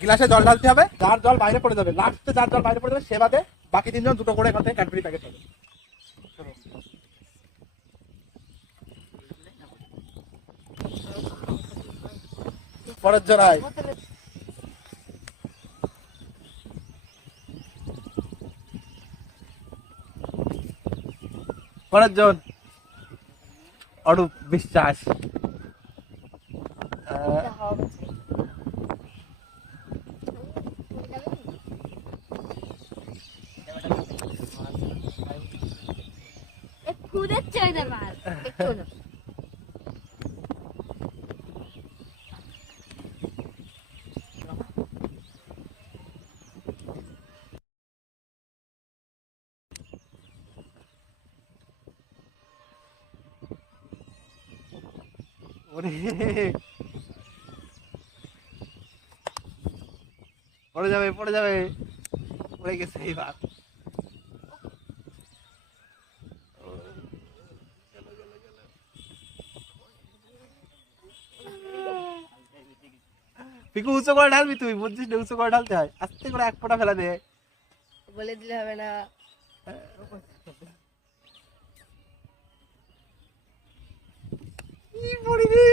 গ্লাসে জল ঢালতে হবে, যার জল বাইরে পড়ে যাবে, লাস্টে যার জল বাইরে পড়ে যাবে সে বাদে বাকি তিনজন দুটো করে এখান থেকে ক্যাডবেরি প্যাকেট হবে। পরের জোড়ায় পরের জন অরূপ বিশ্বাস। পড়ে যাবে পড়ে যাবে, পড়ে গেছে এইবার। পিকু উঁচু করে ঢালবি, তুই বুঝছিস না উঁচু করে ঢালতে হয়, আস্তে করে এক ফোঁটা ফেলা দে, বলে দিলে হবে না। কি পড়িবি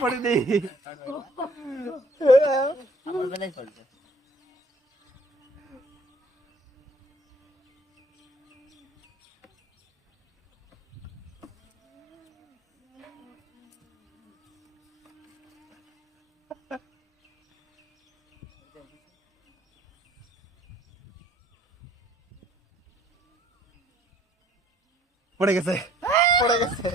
পড়ে নেই। আমার বেলায় চলবে। পড়ে গেছে পড়ে গেছে।